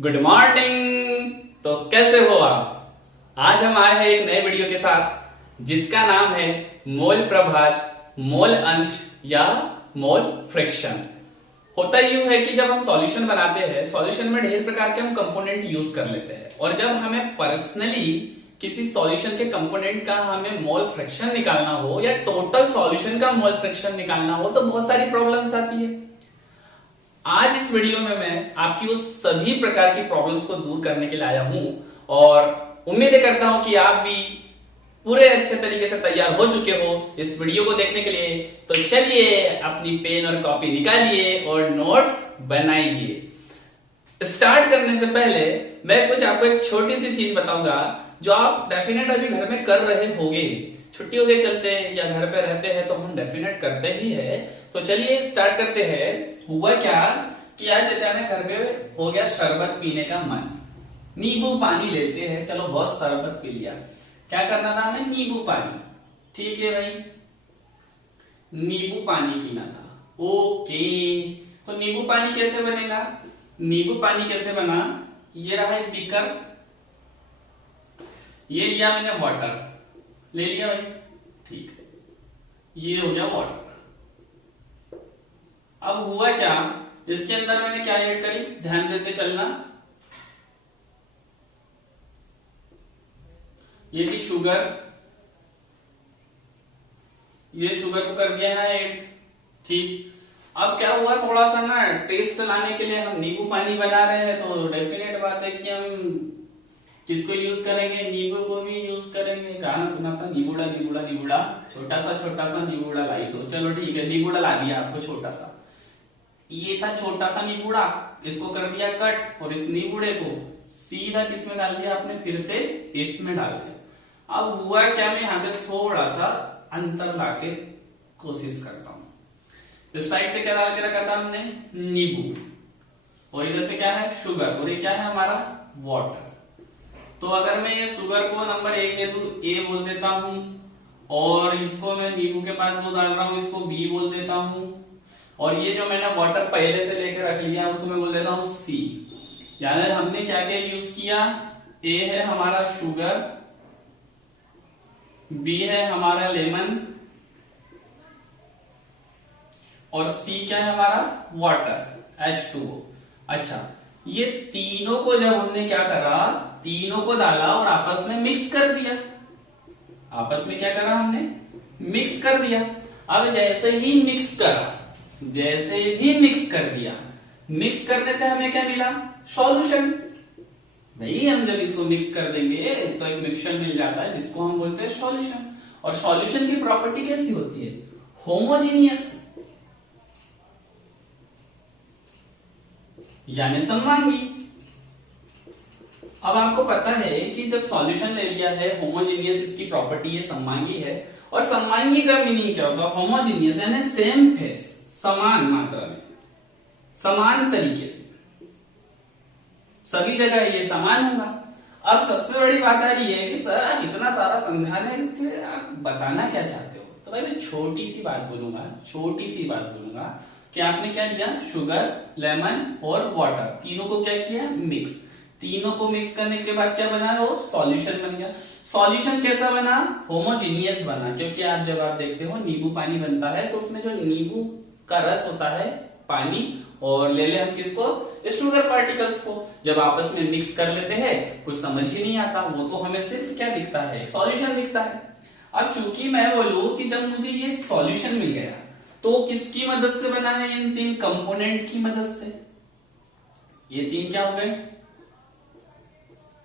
Good morning. तो कैसे हो आप? आज हम आए हैं एक नए वीडियो के साथ जिसका नाम है मोल प्रभाज, मोल अंश या मोल फ्रिक्शन। होता यूं है कि जब हम सॉल्यूशन बनाते हैं, सॉल्यूशन में ढेर प्रकार के हम कंपोनेंट यूज कर लेते हैं और जब हमें पर्सनली किसी सॉल्यूशन के कंपोनेंट का हमें मोल फ्रिक्शन निकालना हो या टोटल सॉल्यूशन का मोल फ्रिक्शन निकालना हो तो बहुत सारी प्रॉब्लम्स आती है। आज इस वीडियो में मैं आपकी उस सभी प्रकार की प्रॉब्लम्स को दूर करने के लिए आया हूं और उम्मीद करता हूं कि आप भी पूरे अच्छे तरीके से तैयार हो चुके हो इस वीडियो को देखने के लिए। तो चलिए अपनी पेन और कॉपी निकालिए और नोट्स बनाइए। स्टार्ट करने से पहले मैं कुछ आपको एक छोटी सी चीज बताऊंगा जो आप डेफिनेट अभी घर में कर रहे होंगे। छुट्टियों के चलते या घर पे रहते हैं तो हम डेफिनेट करते ही है। तो चलिए स्टार्ट करते हैं। हुआ क्या कि आज अचानक घर पे हो गया शरबत पीने का मन, नींबू पानी लेते हैं। चलो बहुत शरबत पी लिया, क्या करना था हमें? नींबू पानी। ठीक है भाई, नींबू पानी पीना था। ओके, तो नींबू पानी कैसे बनेगा? नींबू पानी कैसे बना? ये रहा है बीकर, ये लिया मैंने वाटर, ले लिया भाई। ठीक, ये हो गया वाटर। अब हुआ क्या, इसके अंदर मैंने क्या ऐड करी? ध्यान देते चलना। ये थी शुगर, ये शुगर को कर दिया है ऐड। ठीक, अब क्या हुआ, थोड़ा सा ना टेस्ट लाने के लिए हम नींबू पानी बना रहे हैं तो डेफिनेट बात है कि हम किसको यूज करेंगे? नींबू को भी यूज करेंगे। गाना सुना था, नीबूड़ा नीबूड़ा नीबूड़ा, छोटा सा नीबूड़ा लाई दो। चलो ठीक है, नीबूड़ा ला दिया आपको छोटा सा। ये था छोटा सा नीबूड़ा, इसको कर दिया कट और इस नीबूड़े को सीधा किसमें डाल दिया आपने? फिर से इसमें डाल दिया। अब हुआ क्या, मैं यहां से थोड़ा सा अंतर लाके कोशिश करता हूं। इस साइड से क्या डाल के रखा था हमने? नींबू, और इधर से क्या है? शुगर, और ये क्या है हमारा? वाटर। तो अगर मैं ये शुगर को नंबर 1 दे दूं, ए बोल देता हूं, और इसको मैं नींबू के पास जो डाल रहा हूं इसको बी बोल देता हूं, और ये जो मैंने वाटर पहले से लेकर रख लिया उसको मैं बोल देता हूं सी। यानी हमने क्या क्या यूज किया? ए है हमारा शुगर, बी है हमारा लेमन, और सी क्या है हमारा? Water, H2O। अच्छा, ये तीनों को जब हमने क्या करा, तीनों को डाला और आपस में मिक्स कर दिया। आपस में क्या करा हमने? मिक्स कर दिया। अब जैसे ही मिक्स करा, जैसे भी मिक्स कर दिया, मिक्स करने से हमें क्या मिला? सॉल्यूशन। भाई हम जब इसको मिक्स कर देंगे तो एक मिक्सचर मिल जाता है जिसको हम बोलते हैं सॉल्यूशन। और सॉल्यूशन की प्रॉपर्टी कैसी होती है? होमोजीनियस, यानी सममांगी। अब आपको पता है कि जब सॉल्यूशन ले लिया है, होमोजीनियस इसकी प्रॉपर्टी है, सममांगी है। और सममांगी का मीनिंग क्या होता है? होमोजीनियस यानी सेम फेस, समान मात्रा में, समान तरीके से, सभी जगह ये समान होगा। अब सबसे बड़ी बात आ रही है कि सर आप इतना सारा समझाने से आप बताना क्या चाहते हो? तो भाई मैं छोटी सी बात बोलूंगा, छोटी सी बात बोलूंगा कि आपने क्या लिया? शुगर, लेमन और वाटर, तीनों को क्या किया? मिक्स। तीनों को मिक्स करने के बाद क्या बना? वो सॉल्यूशन बन गया। सॉल्यूशन कैसा बना? होमोजीनियस बना, क्योंकि आप जब आप देखते हो नींबू पानी बनता है तो उसमें जो नींबू का रस होता है, पानी, और ले हम किसको? शुगर पार्टिकल्स को। जब आपस में मिक्स कर लेते हैं कुछ समझ ही नहीं आता, वो तो हमें सिर्फ क्या दिखता है? सॉल्यूशन दिखता है। अब चूंकि मैं बोलूं कि जब मुझे ये सॉल्यूशन मिल गया तो किसकी मदद से बना है? इन तीन कंपोनेंट की मदद से। ये तीन क्या हो गए?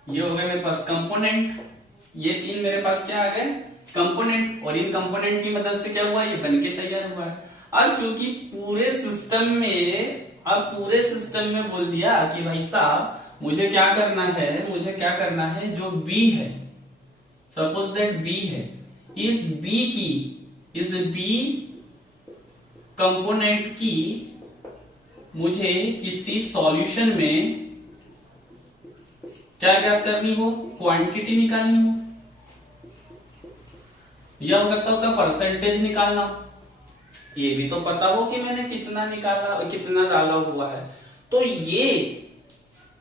ये हो गए मेरे पास कंपोनेंट। ये तीन मेरे पास क्या आ गए? कंपोनेंट। और इन कंपोनेंट की मदद से क्या हुआ? ये बनके तैयार हुआ है। अब चूंकि पूरे सिस्टम में बोल दिया कि भाई साहब मुझे क्या करना है? मुझे क्या करना है? जो बी है, सपोज दैट बी है, इस बी कंपोनेंट की मुझे किसी सॉल्यूशन में क्या ज्ञात करनी हो? क्वांटिटी निकालनी हो, या हो सकता है उसका परसेंटेज निकालना। ये भी तो पता हो कि मैंने कितना निकाला, कितना डाला हुआ है। तो ये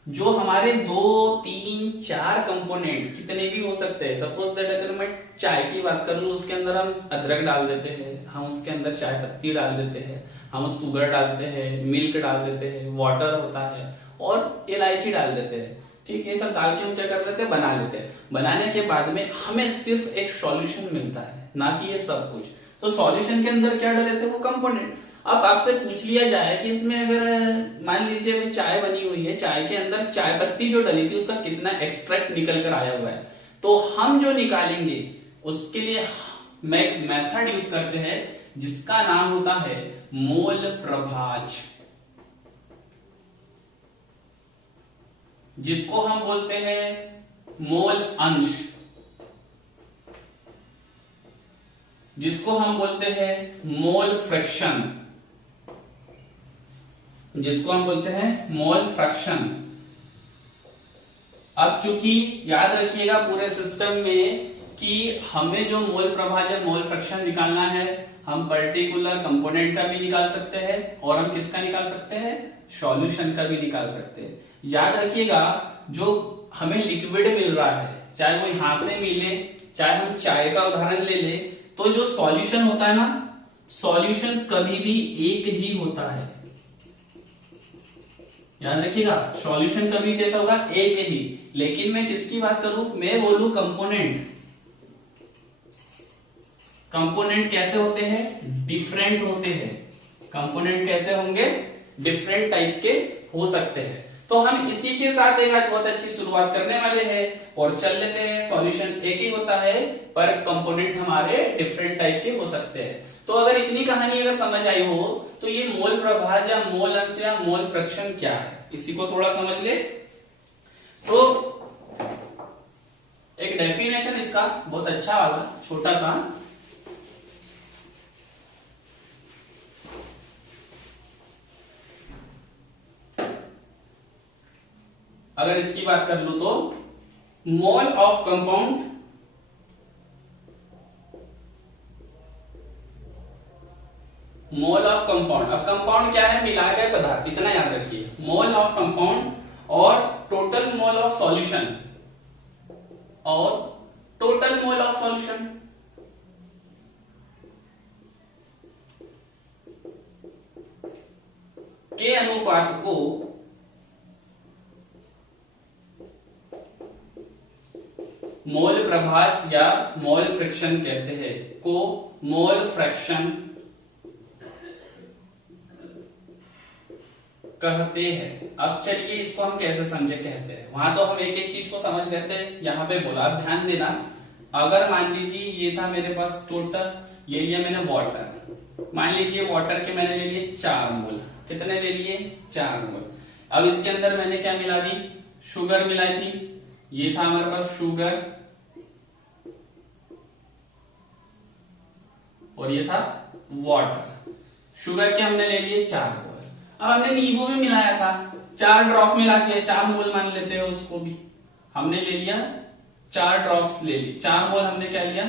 जो हमारे 2 3 4 कंपोनेंट कितने भी हो सकते हैं। सपोज दैट अगर मैं चाय की बात कर लूं, उसके अंदर हम अदरक डाल देते हैं, हम उसके अंदर चाय पत्ती डाल देते हैं, हम शुगर डालते हैं, मिल्क डाल देते हैं, वाटर होता है और इलायची डाल देते हैं। ठीक, ये सब डाल के हम क्या कर लेते हैं, बना लेते हैं। बनाने के बाद में हमें सिर्फ एक सॉल्यूशन मिलता है, ना कि ये सब कुछ। तो सॉल्यूशन के अंदर क्या डाले थे, वो कंपोनेंट। अब आपसे पूछ लिया जाए कि इसमें अगर मान लीजिए भाई चाय बनी हुई है, चाय के अंदर चाय पत्ती जो डली थी उसका कितना एक्सट्रैक्ट निकल कर आया हुआ है, तो हम जो निकालेंगे उसके लिए मैं एक मेथड यूज करते हैं जिसका नाम होता है मोल प्रभाज, जिसको हम बोलते हैं मोल अंश, जिसको हम बोलते हैं मोल फ्रैक्शन, जिसको हम बोलते हैं मोल फ्रैक्शन। अब चूंकि याद रखिएगा पूरे सिस्टम में कि हमें जो मोल प्रभाज या मोल फ्रैक्शन निकालना है, हम पर्टिकुलर कंपोनेंट का भी निकाल सकते हैं और हम किसका निकाल सकते हैं, सॉल्यूशन का भी निकाल सकते हैं। याद रखिएगा जो हमें लिक्विड मिल रहा है, चाहे वो यहां से मिले, चाहे हम चाय का उदाहरण ले ले, तो जो सॉल्यूशन होता है ना, सॉल्यूशन कभी भी एक ही होता है। याद रखिएगा सॉल्यूशन कभी कैसा होगा, एक ही। लेकिन मैं किसकी बात करूं, मैं बोलूं कंपोनेंट। कंपोनेंट कैसे होते हैं, डिफरेंट होते हैं। कंपोनेंट कैसे होंगे, डिफरेंट टाइप के हो सकते हैं। तो हम इसी के साथ एक आज बहुत अच्छी शुरुआत करने वाले हैं और चल लेते हैं। सॉल्यूशन एक ही होता है पर कंपोनेंट हमारे डिफरेंट टाइप के हो सकते हैं। तो अगर इतनी कहानी अगर समझ आई हो तो ये मोल प्रभाज या मोल अंश या मोल फ्रैक्शन क्या है, इसी को थोड़ा समझ ले। तो एक डेफिनेशन इसका बहुत अच्छा वाला छोटा सा, अगर इसकी बात कर लू तो mole of compound, mole of compound. अब कंपाउंड क्या है, मिला गए पदार्थ, इतना याद रखिए। मोल ऑफ कंपाउंड और टोटल मोल ऑफ सॉल्यूशन, और टोटल मोल ऑफ सॉल्यूशन। के अनुपात को मोल प्रभाज या मोल फ्रैक्शन कहते हैं, को मोल फ्रैक्शन कहते हैं। अब चलिए इसको हम कैसे समझे कहते हैं, वहां तो हम एक एक चीज को समझ लेते हैं, यहाँ पे बोला। अब ध्यान देना, अगर मान लीजिए ये था मेरे पास टोटल, ये लिया मैंने वाटर, मान लीजिए वाटर के मैंने ले लिए 4 मोल, कितने ले लिए, 4 मोल। अब इसके अंदर मैंने क्या मिला दी, शुगर मिलाई थी, ये था हमारे पास शुगर और ये था वाटर। शुगर के हमने ले लिए 4 मोल। अब हमने नींबू भी मिलाया था, 4 ड्रॉप मिला दिया, 4 मोल मान लेते हैं उसको भी। हमने ले लिया 4 ड्रॉप्स ले ली, 4 मोल हमने क्या लिया,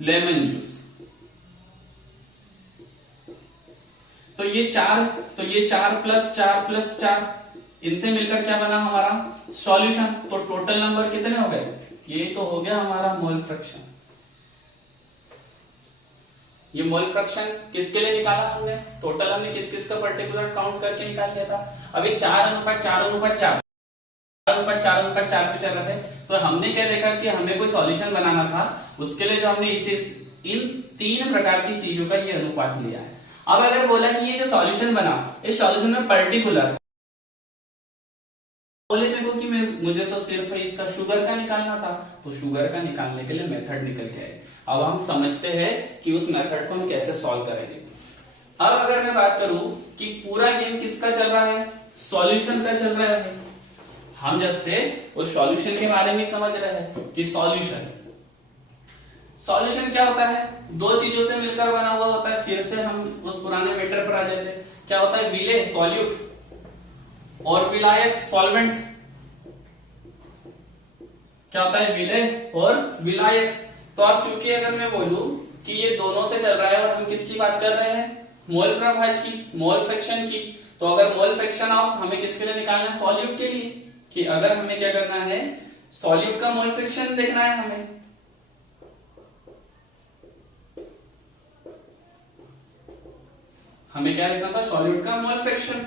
लेमन जूस। तो ये 4 प्लस 4 प्लस 4, इनसे मिलकर क्या बना हमारा सॉल्यूशन। तो टोटल नंबर कितने हो गए, ये तो हो गया हमारा मोल फ्रैक्शन। ये मोल फ्रैक्शन किसके लिए निकाला हमने, टोटल हमने किस किस का पर्टिकुलर काउंट करके निकाल लिया था। अभी 4:4:4 4:4 पे चल रहे थे, तो हमने क्या देखा कि हमें कोई सॉल्यूशन बनाना था, उसके लिए जो हमने इसे इन 3 प्रकार की चीजों का ये अनुपात लिया है। अब अगर बोला कि ये जो सॉल्यूशन बना, इस सॉल्यूशन में पर्टिकुलर बोले मेरे को कि मुझे तो सिर्फ इसका शुगर का निकालना था, तो शुगर का निकालने के लिए मेथड निकल के आए। अब हम समझते हैं कि उस मेथड को हम कैसे सॉल्व करेंगे। अब अगर मैं बात करूं कि पूरा गेम किसका चल रहा है, सॉल्यूशन का चल रहा है। हम जब से उस सॉल्यूशन के बारे में समझ रहे हैं कि सॉल्यूशन क्या होता है, 2 चीजों से मिलकर बना हुआ होता है। फिर से हम उस पुराने मैटर पर आ जाते हैं, क्या होता है, विलेय सॉल्यूट और विलायक सॉल्वेंट। क्या होता है, विलेय और विलायक। तो अब चूंकि अगर मैं बोलूं कि ये दोनों से चल रहा है और हम किसकी बात कर रहे हैं, मोल प्रभाज की, मोल फ्रैक्शन की। तो अगर मोल फ्रैक्शन ऑफ हमें किसके लिए निकालना है, सॉल्यूट के लिए, कि अगर हमें क्या करना है, सॉल्यूट का मोल फ्रैक्शन देखना है हमें क्या लिखना था, सॉल्यूट का मोल फ्रैक्शन।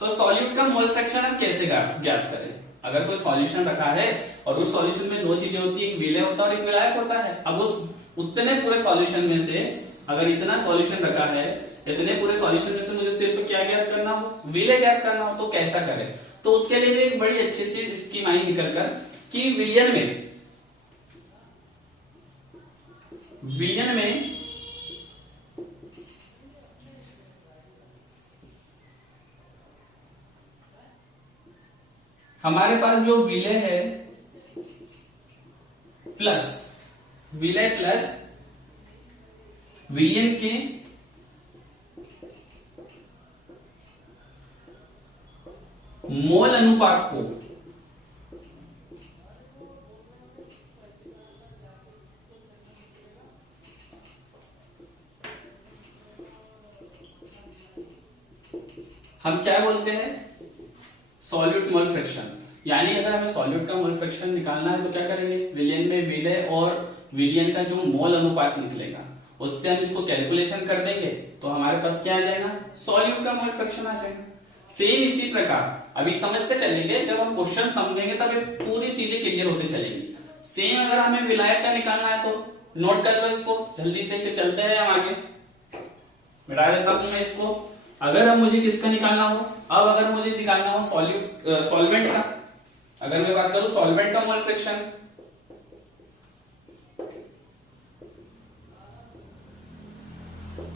तो सॉल्यूट का मोल फ्रैक्शन हम कैसे ज्ञात करें? अगर कोई सॉल्यूशन रखा है और उस सॉल्यूशन में दो चीजें होती है, एक विलय होता है और एक विलायक होता है। अब उस उतने पूरे सॉल्यूशन में से अगर इतना सॉल्यूशन रखा है, इतने पूरे सॉल्यूशन में से मुझे सिर्फ क्या ज्ञात करना हो, विलय ज्ञात करना हो, तो कैसा करें? तो उसके लिए भी एक बड़ी अच्छी सी स्कीम आई निकल कर कि विलयन में हमारे पास जो विलय है प्लस विलय प्लस विलयन के मोल अनुपात को हम क्या बोलते हैं, सॉल्यूट मोल फ्रैक्शन। यानी अगर हमें सॉल्यूट का मोल फ्रैक्शन निकालना है तो क्या करेंगे, विलयन में विलय और विलयन का जो मोल अनुपात निकलेगा उससे हम इसको कैलकुलेशन कर देंगे तो हमारे पास क्या आ जाएगा, सॉल्यूट का मोल फ्रैक्शन आ जाएगा। सेम इसी प्रकार अभी समझते चलेंगे, जब हम क्वेश्चन समझेंगे तब ये पूरी चीजें क्लियर होते चलेंगी। सेम अगर हमें विलायक का निकालना है तो नोट कर लो इसको जल्दी से, फिर चलते हैं हम आगे। मिटा देता हूं मैं इसको। अगर अब मुझे किसका निकालना हो, अब अगर मुझे निकालना हो सॉल्वेंट का, अगर मैं बात करूं सॉल्वेंट का मोल फ्रैक्शन,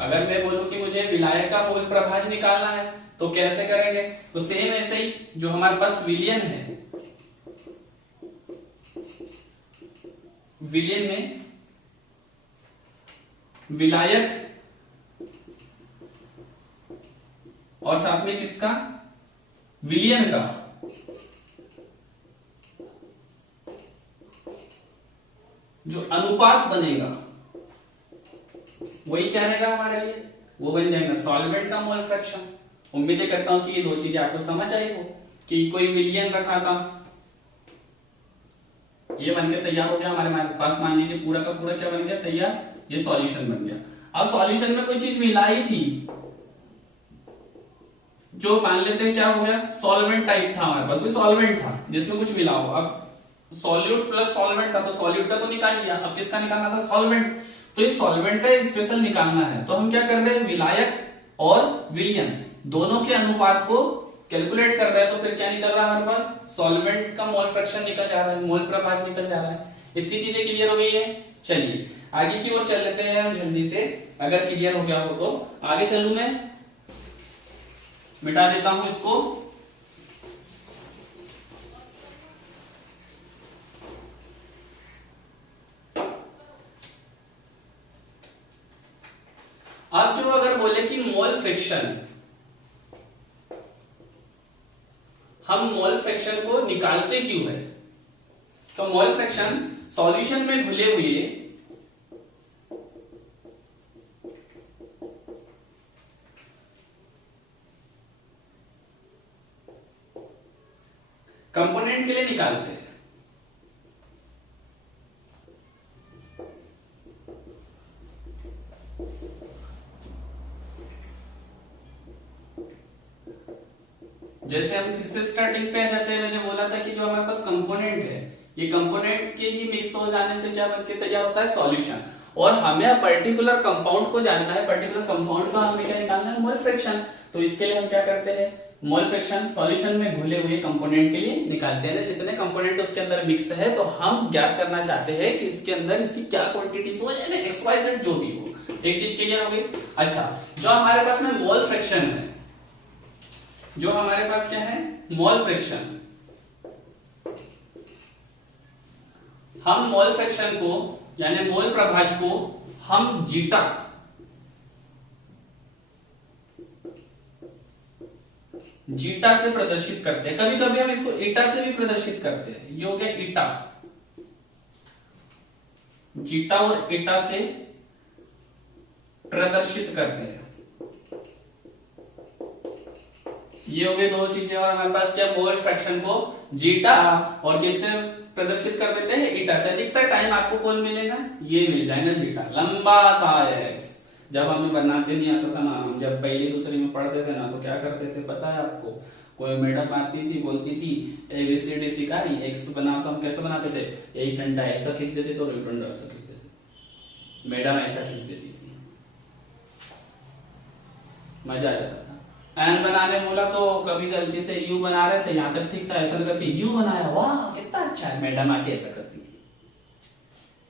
अगर मैं बोलूं कि मुझे विलायक का मोल प्रभाज निकालना है तो कैसे करेंगे, तो सेम ऐसे ही जो हमारे पास विलयन है, विलयन में विलायक और साथ में किसका, विलयन का, जो अनुपात बनेगा वही क्या रहेगा हमारे लिए, वो बन जाएगा सॉल्वेंट का मोल फ्रैक्शन। उम्मीद करता हूं कि ये दो चीजें आपको समझ आई हो कि कोई विलयन रखा था, ये बनके तैयार हो गया हमारे पास, मान लीजिए पूरा का पूरा क्या बन गया तैयार, ये सॉल्यूशन बन गया। अब सॉल्यूशन में कोई चीज मिलाई थी जो मान लेते हैं क्या हो गया, सॉल्वेंट टाइप था हमारे पास, कोई सॉल्वेंट था जिसमें कुछ मिला हो। अब सॉल्यूट प्लस सॉल्वेंट था तो सॉल्यूट का तो निकाल लिया, अब किसका निकालना था, सॉल्वेंट। तो इस सॉल्वेंट का स्पेशल निकालना है तो हम क्या कर रहे हैं, विलायक और विलयन दोनों के अनुपात को कैलकुलेट कर रहे हैं। तो फिर क्या निकल रहा है हमारे पास, सॉल्वेंट का मोल फ्रैक्शन निकल जा रहा है, मोल प्रभाज निकल जा रहा है। इतनी चीजें क्लियर हो गई है। चलिए आगे की ओर चल लेते हैं हम जल्दी से, अगर क्लियर हो गया हो तो आगे चलूं मैं, मिटा देता हूं इसको। अब जो अगर बोले कि मोल फ्रैक्शन, हम मोल फ्रैक्शन को निकालते क्यों है, तो मोल फ्रैक्शन सॉल्यूशन में घुले हुए कंपोनेंट के लिए निकालते हैं। जैसे हम किससे स्टार्टिंग पे आ जाते हैं, मैंने बोला था कि जो हमारे पास कंपोनेंट है, ये कंपोनेंट के ही मिक्स हो जाने से क्या बनके तैयार होता है, सॉल्यूशन। और हमें पर्टिकुलर कंपाउंड को जानना है, पर्टिकुलर कंपाउंड का हमें क्या निकालना है, मोल फ्रैक्शन। तो इसके लिए हम क्या करते हैं, मोल फ्रैक्शन सॉल्यूशन में घुले हुए कंपोनेंट के लिए निकालते हैं। जितने कंपोनेंट उसके अंदर मिक्स है तो हम ज्ञात करना चाहते हैं कि इसके अंदर इसकी क्या क्वांटिटीज हो, यानी एक्स वाई जेड जो भी हो। एक चीज क्लियर हो गई। अच्छा, जो हमारे पास में मोल फ्रैक्शन है, जो हमारे पास क्या है, मोल फ्रैक्शन, हम मोल फ्रैक्शन को यानी मोल प्रभाज को हम जीटा से प्रदर्शित करते हैं। कभी कभी हम इसको ईटा से भी प्रदर्शित करते हैं। ये हो गया ईटा, जीटा और ईटा से प्रदर्शित करते हैं। ये हो गए दो चीजें, और हमारे पास क्या, मोल फ्रैक्शन को जीटा और किससे प्रदर्शित कर देते हैं, ईटा से। अधिकतर टाइम आपको कौन मिलेगा, ये मिल जाएगा जीटा, लंबा सा एक्स। जब हमें बनाते नहीं आता था ना, हम जब पहली दूसरी में पढ़ते थे ना, तो क्या करते थे पता है आपको, कोई मैडम आती थी, बोलती थी ABCD सिखाई, एक्स बनाओ, तो हम कैसे बनाते थे, एक डंडा ऐसा खींच देते थे और एक डंडा ऐसा खींच देते, मैडम ऐसा खींच देती थी, मजा आ जाता था। एन बनाने बोला तो कभी गलती से यू बना रहे थे, यहाँ तक ठीक था, ऐसा करके यू बनाया, वाह कितना अच्छा है, मैडम आके ऐसा करती थी।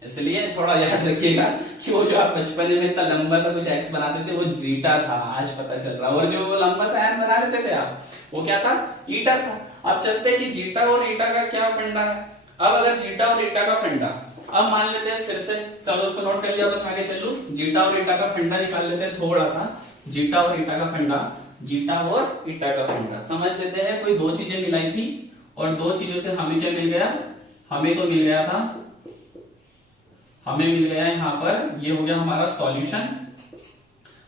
इसलिए थोड़ा याद रखिएगा कि वो जो आप बचपन में इतना लंबा सा कुछ एक्स बनाते थे वो जीटा था, आज पता चल रहा। और जो वो लंबा सा एन बना लेते थे आप, वो क्या था, ईटा था। अब चलते हैं कि जीटा और ईटा का क्या फंडा है। अब अगर जीटा और ईटा का फंडा, अब मान लेते हैं फिर से, चलो उसको नोट कर लिया, तो आगे चलूं, जीटा और ईटा का फंडा निकाल लेते हैं थोड़ा सा। जीटा और ईटा का फंडा, जीटा और ईटा का फंडा समझ लेते हैं। कोई दो चीजें मिलाई थी और दो चीजों से हमें क्या मिल गया, हमें तो मिल गया था, हमें मिल गया यहाँ पर, ये हो गया हमारा सॉल्यूशन।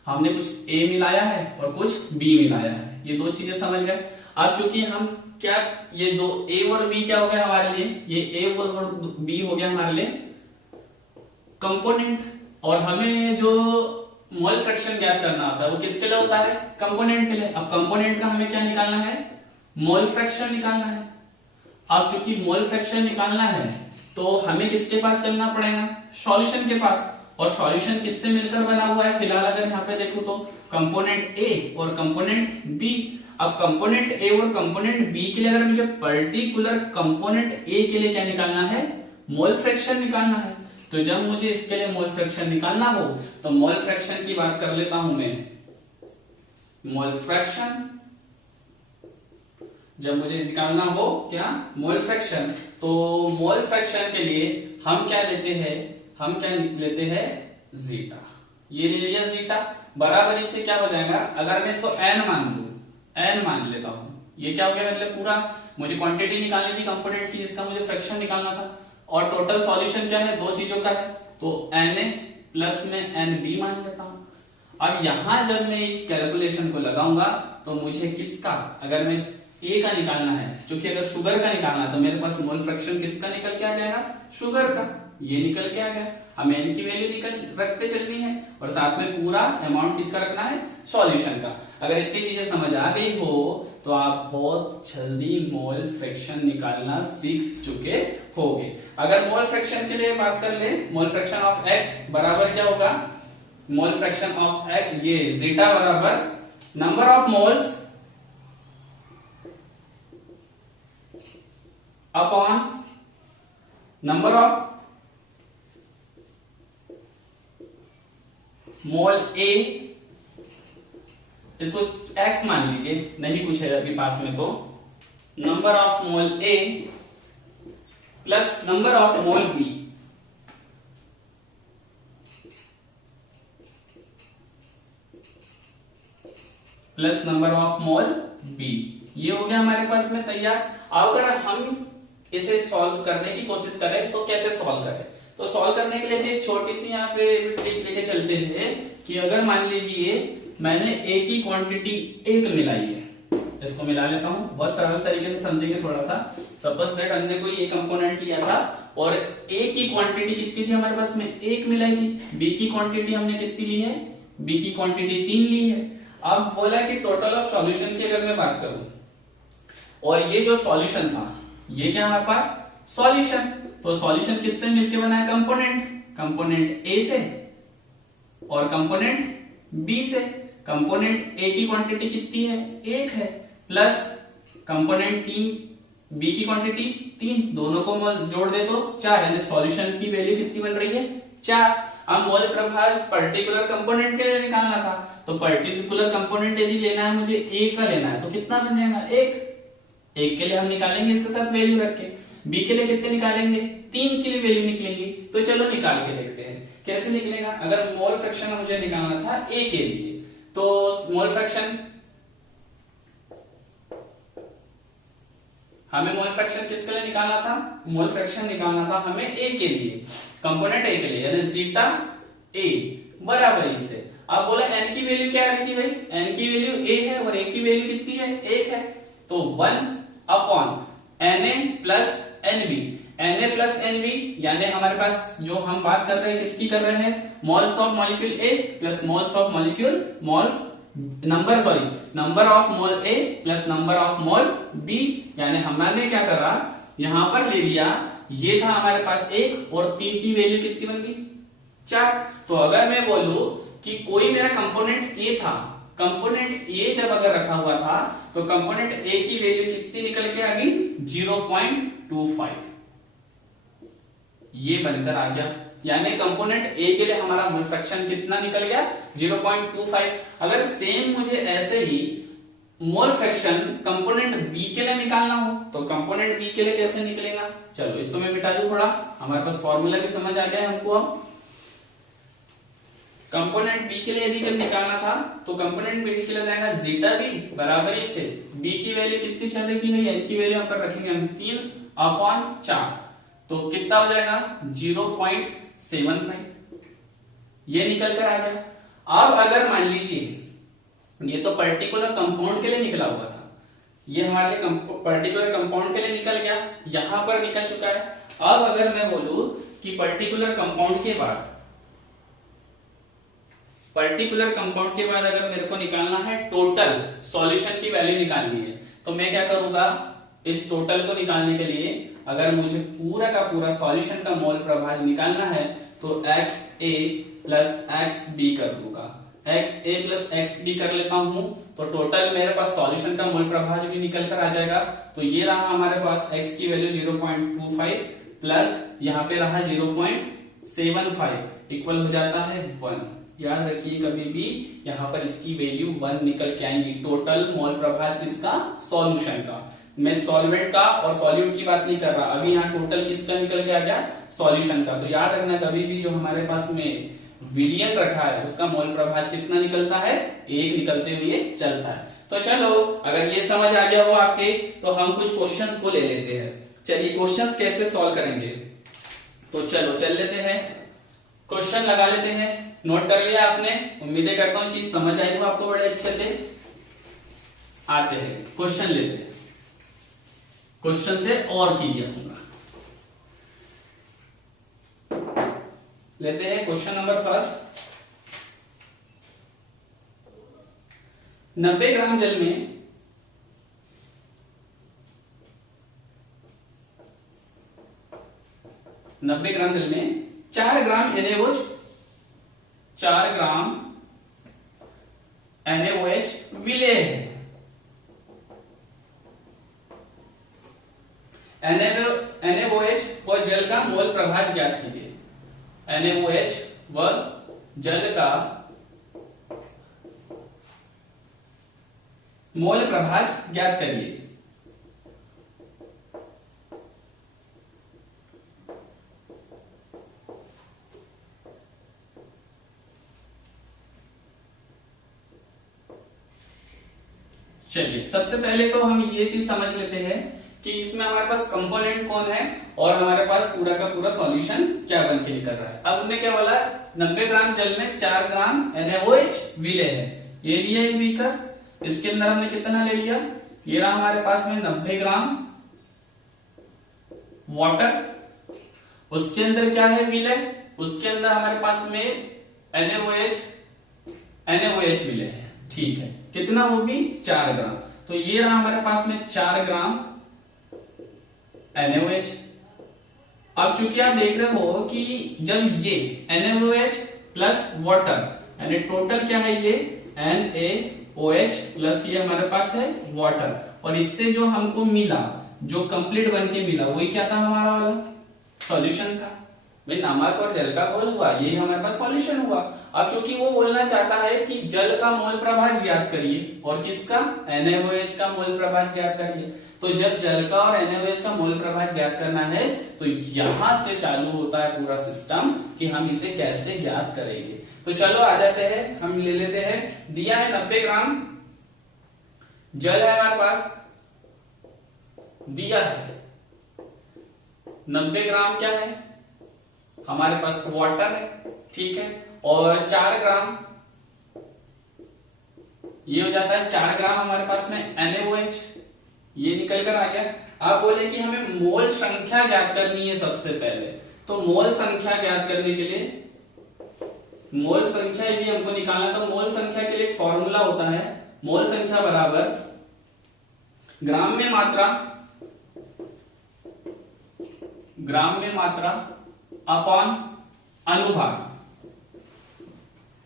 हमने कुछ A मिलाया है और कुछ B मिलाया है, ये दो चीजें समझ गए। अब चूंकि हम क्या, ये दो A और B क्या हो गया हमारे लिए, ये A और B हो गया हमारे लिए कंपोनेंट, और हमें जो मोल फ्रैक्शन ज्ञात करना होता है वो किसके लिए होता है, कंपोनेंट के लिए। अब कंपोनेंट का हमें क्या निकालना है, मोल फ्रैक्शन निकालना है। अब चूंकि मोल फ्रैक्शन निकालना है तो हमें किसके पास चलना पड़ेगा, सॉल्यूशन के पास। और सॉल्यूशन किससे मिलकर बना हुआ है, फिलहाल अगर यहाँ पे देखो तो कंपोनेंट A और कंपोनेंट B। अब कंपोनेंट A और कंपोनेंट B के लिए अगर मुझे पर्टिकुलर कंपोनेंट A के लिए क्या निकालना है, मोल फ्रैक्शन निकालना है। तो जब मुझे इसके लिए मोल फ्रैक्शन निकालना हो तो मोल फ्रैक्शन की बात कर लेता हूं मैं। मोल फ्रैक्शन जब मुझे निकालना हो क्या, मोल फ्रैक्शन, तो मोल फ्रैक्शन के लिए हम क्या लेते हैं, हम क्या लेते हैं, जीटा। ये ले लिया जीटा, बराबर इससे क्या हो जाएगा, अगर मैं इसको n मान लूं, n मान लेता हूं, ये क्या हो गया, मतलब पूरा मुझे क्वांटिटी निकालनी थी कंपोनेंट की जिसका मुझे फ्रैक्शन निकालना था, और टोटल सॉल्यूशन क्या है, दो चीजों का है, तो Na प्लस में NB मान लेता हूं। अब यहां जब मैं इस कैलकुलेशन को लगाऊंगा तो मुझे किसका, अगर मैं A का निकालना है, क्योंकि अगर शुगर का निकालना है तो मेरे पास मोल फ्रैक्शन किसका निकल के आ जाएगा, शुगर का, ये निकल के आ गया। हमें n की वैल्यू निकल रखते चलनी है और साथ में पूरा अमाउंट किसका रखना है, सॉल्यूशन का। अगर इतनी चीजें समझ आ गई हो तो आप बहुत जल्दी मोल फ्रैक्शन निकालना सीख चुके होगे। अगर मोल फ्रैक्शन के लिए बात कर ले, मोल फ्रैक्शन ऑफ x बराबर क्या होगा, मोल फ्रैक्शन ऑफ x, ये जीटा बराबर number of moles upon number of mole A, इसको x मान लीजिए, नहीं कुछ है अभी पास में, तो number of mole A plus number of mole B, plus number of mole B, ये हो गया हमारे पास में तैयार। अगर हम इसे सॉल्व करने की कोशिश करें तो कैसे सॉल्व करें, तो सॉल्व करने के लिए एक छोटी सी यहाँ पे ट्रिक लेके चलते हैं कि अगर मान लीजिए मैंने A की क्वांटिटी 1 मिलाई है, इसको मिला लेता हूँ, बहुत सरल तरीके से समझेंगे थोड़ा सा। सपोज दैट हमने कोई एक कंपोनेंट लिया था और A की क्वांटिटी कितनी थी हमारे पास में, 1 मिलाई थी। B की क्वांटिटी हमने कितनी ली है, B की क्वांटिटी 3 ली है। अब बोला कि टोटल ऑफ सॉल्यूशन की अगर मैं बात करूं, और ये जो सॉल्यूशन था ये क्या हमारे पास, सॉल्यूशन, तो सॉल्यूशन किससे मिलके बना है, कंपोनेंट, कंपोनेंट A से और कंपोनेंट B से। कंपोनेंट A की क्वांटिटी कितनी है, 1 है, प्लस कंपोनेंट 3 B की क्वांटिटी 3, दोनों को जोड़ दे तो 4, यानी सॉल्यूशन की वैल्यू कितनी बन रही है, 4। अब मोल प्रभाव पर्टिकुलर कंपोनेंट के लिए निकालना था, तो पर्टिकुलर कंपोनेंट यदि लेना है मुझे A का लेना है तो कितना बन जाएगा, 1 के लिए हम निकालेंगे इसके साथ वैल्यू रख के, B के लिए कितने निकालेंगे, 3 के लिए वैल्यू निकलेंगी। तो चलो निकाल के देखते हैं कैसे निकलेगा। अगर मोल फ्रैक्शन मुझे निकालना था A के लिए, तो मोल फ्रैक्शन, हमें मोल फ्रैक्शन किसके लिए निकालना था, मोल फ्रैक्शन निकालना था हमें A के लिए, कंपोनेंट A के लिए, यानी जीटा A बराबर से। अब बोला n की वैल्यू क्या आ रही थी भाई, n की वैल्यू A है और A की वैल्यू कितनी है, 1 तो 1 upon Na plus Nb, Na plus Nb यानी हमारे पास जो हम बात कर रहे हैं किसकी कर रहे हैं, moles of molecule A plus moles of molecule moles number of mole A plus number of mole B। यानी हमने क्या करा, यहां पर ले लिया, ये था हमारे पास 1 और 3 की वैल्यू कितनी बन गई 4। तो अगर मैं बोलूं कि कोई मेरा कंपोनेंट A था, कंपोनेंट A जब अगर रखा हुआ था तो कंपोनेंट A की वैल्यू कितनी निकल के आ गई 0.25, ये बनकर आ गया। यानी कंपोनेंट A के लिए हमारा मोल फ्रैक्शन कितना निकल गया 0.25। अगर सेम मुझे ऐसे ही मोल फ्रैक्शन कंपोनेंट B के लिए निकालना हो तो कंपोनेंट B के लिए कैसे निकलेगा, चलो इसको मैं मिटा दूं, थोड़ा हमारे पास फॉर्मूला भी समझ आ गया है हमको। अब कंपोनेंट B के लिए यदि जब निकालना था तो कंपोनेंट B के लिए जाएगा जीटा B बराबर से B की वैल्यू कितनी चलेगी भाई, N की वैल्यू यहाँ पर रखेंगे हम 3 अपॉन 4, तो कितना हो जाएगा 0.75, ये निकल कर आ गया। अब अगर मान लीजिए ये तो पर्टिकुलर कंपाउंड के लिए निकला हुआ था, ये हमारे लिए पर्टिकुलर कंपाउंड के लिए निकल गया, यहां पर निकल चुका है। अब अगर मैं बोलूं कि पर्टिकुलर कंपाउंड के बाद अगर मेरे को निकालना है टोटल सॉल्यूशन की वैल्यू निकालनी है, तो मैं क्या करूंगा, इस टोटल को निकालने के लिए अगर मुझे पूरा का पूरा सॉल्यूशन का मोल प्रभाज निकालना है तो XA प्लस XB कर दूंगा, XA प्लस XB कर लेता हूं तो टोटल मेरे पास सॉल्यूशन का मोल प्रभाज भी निकल कर आ जाएगा। तो ये रहा हमारे पास X की वैल्यू 0.25 प्लस यहाँ पे रहा 0.75 इक्वल हो जाता है 1। याद रखिए कभी भी यहाँ पर इसकी वैल्यू 1 निकल के आएंगी, टोटल मोल प्रभाज किसका, सॉल्यूशन का। मैं सॉल्वेंट का और सॉल्यूट की बात नहीं कर रहा, अभी यहाँ टोटल किसका निकल के आ गया, सॉल्यूशन का। तो याद रखना कभी भी जो हमारे पास में विलियन रखा है उसका मोल प्रभाज कितना निकलता है, 1 निकलते हुए चलता है। तो चलो अगर ये समझ आ गया हो आपके तो हम कुछ क्वेश्चंस को ले लेते हैं। चलिए क्वेश्चंस कैसे सॉल्व करेंगे, तो चलो चल लेते हैं, क्वेश्चन लगा लेते हैं। नोट कर लिया आपने, उम्मीदें करता हूं चीज समझ आई हो आपको बड़े अच्छे से। आते हैं क्वेश्चन लेते हैं, क्वेश्चन से और क्लियर होगा। लेते हैं क्वेश्चन नंबर फर्स्ट। 90 ग्राम जल में 90 ग्राम जल में 4 ग्राम NaOH 4 ग्राम NaOH विलेय है। NaOH व जल का मोल प्रभाज ज्ञात कीजिए। NaOH व जल का मोल प्रभाज ज्ञात करिए। चलिए सबसे पहले तो हम ये चीज समझ लेते हैं कि इसमें हमारे पास कंपोनेंट कौन है और हमारे पास पूरा का पूरा सॉल्यूशन क्या बन के निकल रहा है। अब हमने क्या बोला, 90 ग्राम जल में 4 ग्राम NaOH विलेय है, ये लिया एक बीकर, इसके अंदर हमने कितना ले लिया, ये रहा हमारे पास में 90 ग्राम वाटर, उसके अंदर क्या है विलेय, उसके अंदर हमारे पास में NaOH विलेय है, ठीक है, कितना, वो भी 4 ग्राम। तो ये रहा हमारे पास में 4 ग्राम NaOH। अब चूंकि आप देख रहे हो कि जब ये NaOH प्लस वाटर यानी टोटल क्या है, ये NaOH प्लस ये हमारे पास है वाटर, और इससे जो हमको मिला, जो कंप्लीट बन के मिला, वही क्या था, हमारा वाला सॉल्यूशन था। भाई नमक और जल का घोल हुआ, यही हमारे पास सॉल्यूशन हुआ। अब चूंकि वो बोलना चाहता है कि जल का मोल प्रभाज ज्ञात करिए और किसका, NaOH का मोल प्रभाज ज्ञात करिए। तो जब जल का और NaOH का मोल प्रभाज ज्ञात करना है तो यहां से चालू होता है पूरा सिस्टम कि हम इसे कैसे ज्ञात करेंगे। तो चलो आ जाते हैं, हम ले लेते हैं, दिया है 90 ग्राम जल है हमारे पास, दिया है 90 ग्राम क्या है हमारे पास, वाटर है, ठीक है, और 4 ग्राम ये हो जाता है 4 ग्राम हमारे पास में NaOH, ये निकल कर आ गया। आप बोले कि हमें मोल संख्या ज्ञात करनी है सबसे पहले, तो मोल संख्या ज्ञात करने के लिए मोल संख्या यदि हमको निकालना, तो मोल संख्या के लिए एक फॉर्मूला होता है, मोल संख्या बराबर ग्राम में मात्रा अपॉन अनुभाग।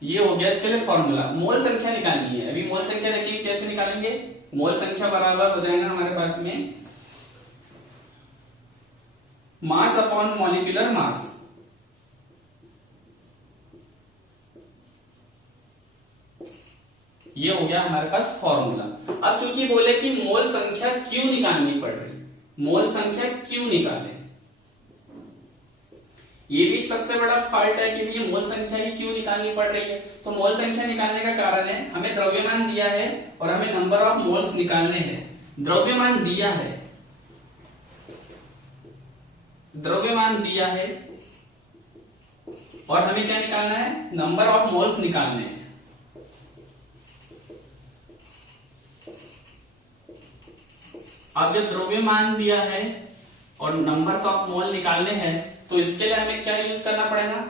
ये हो गया इसके लिए फॉर्मूला। मोल संख्या निकालनी है। अभी मोल संख्या देखिए कैसे निकालेंगे। मोल संख्या बराबर हो जाएगा हमारे पास में मास अपॉन मॉलिक्यूलर मास। ये हो गया हमारे पास फॉर्मूला। अब चूंकि बोले कि मोल संख्या क्यों निकालनी पड़ रही, मोल संख्या क्यों निकाले, ये भी सबसे बड़ा फॉल्ट है कि ये मोल संख्या ही क्यों निकालनी पड़ रही है। तो मोल संख्या निकालने का कारण है, हमें द्रव्यमान दिया है और हमें नंबर ऑफ मोल्स निकालने हैं। द्रव्यमान दिया है और हमें क्या निकालना है, नंबर ऑफ मोल्स निकालने हैं। अब जब द्रव्यमान दिया है और नंबर्स ऑफ मोल निकालने हैं, तो इसके लिए हमें क्या यूज करना पड़ेगा,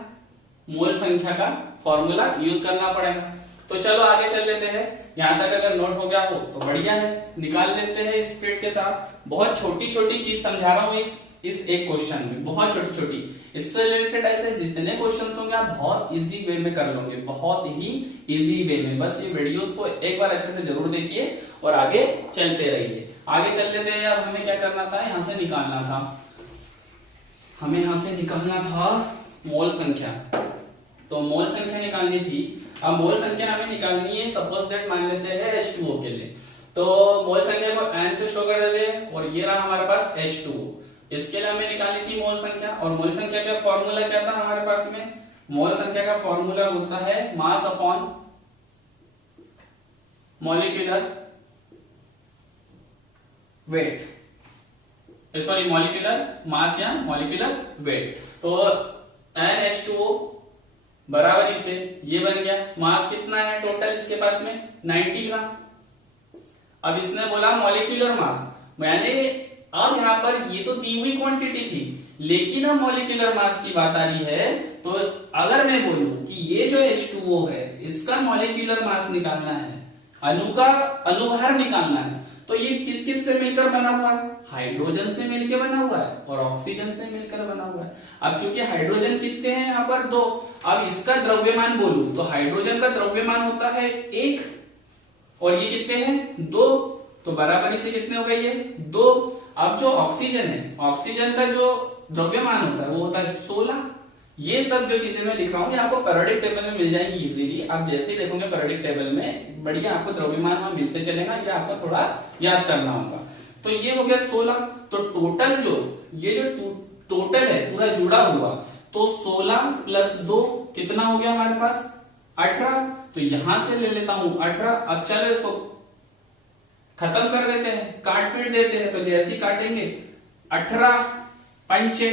मोल संख्या का फॉर्मूला यूज करना पड़ेगा। तो चलो आगे चल लेते हैं। यहां तक अगर नोट हो गया हो तो बढ़िया है, निकाल लेते हैं स्पीड के साथ। बहुत छोटी छोटी चीज समझा रहा हूं इस एक क्वेश्चन में, बहुत छोटी छोटी। इससे रिलेटेड ऐसे जितने क्वेश्चंस होंगे आप बहुत इजी वे में कर लोगे, बहुत ही इजी वे में। बस ये वीडियोस को एक बार अच्छे से जरूर देखिए और आगे चलते रहिए। आगे चल लेते हैं। अब हमें क्या करना था, यहां से निकालना था, हमें यहां से निकालना था मोल संख्या। तो मोल संख्या निकालनी थी। अब मोल संख्या हमें निकालनी है, सपोज दैट मान लेते हैं H2O के लिए। तो मोल संख्या को N से शो कर देते हैं और ये रहा हमारे पास H2O। इसके लिए हमें निकालनी थी मोल संख्या। और मोल संख्या का फॉर्मूला क्या था हमारे पास में, मोल संख्या का फॉर्मूला होता है mass upon molecular weight, sorry molecular mass या मॉलिक्यूलर वेट। तो NH2O बराबर इसे ये बन गया। मास कितना है टोटल इसके पास में, 90 ग्राम। अब इसने बोला मॉलिक्यूलर मास, मैंने अब यहां पर ये तो दी हुई क्वांटिटी थी, लेकिन अब मॉलिक्यूलर मास की बात आ रही है। तो अगर मैं बोलूं कि ये जो H2O है इसका मॉलिक्यूलर मास निकालना है, अनुभार निकालना है, तो ये किस किस से मिलकर बना हुआ है, हाइड्रोजन से मिलकर बना हुआ है और ऑक्सीजन से मिलकर बना हुआ है। अब चूंकि हाइड्रोजन कितने हैं यहाँ पर 2, अब इसका द्रव्यमान बोलूं तो हाइड्रोजन का द्रव्यमान होता है 1 और ये कितने हैं 2, तो बराबरी से कितने हो गए ये 2। अब जो ऑक्सीजन है, ऑक्सीजन का जो द्रव्यमान होता है वो होता है 16। ये सब जो चीजें मैं लिख रहा हूँ ये आपको पीरियोडिक टेबल में मिल जाएंगी इजीली। आप जैसे ही देखोगे पीरियोडिक टेबल में बढ़िया आपको द्रव्यमान वहां मिलते चलेगा, ये आपको थोड़ा याद करना होगा। तो ये हो गया 16। तो टोटल जो ये जो टोटल है पूरा जुड़ा हुआ, तो 16 प्लस 2 कितना हो गया हमारे पास 18। तो यहां से ले लेता हूं 18। अब चलो इसको खत्म कर देते हैं, काट पीट देते हैं। तो जैसे ही काटेंगे 18 पंचे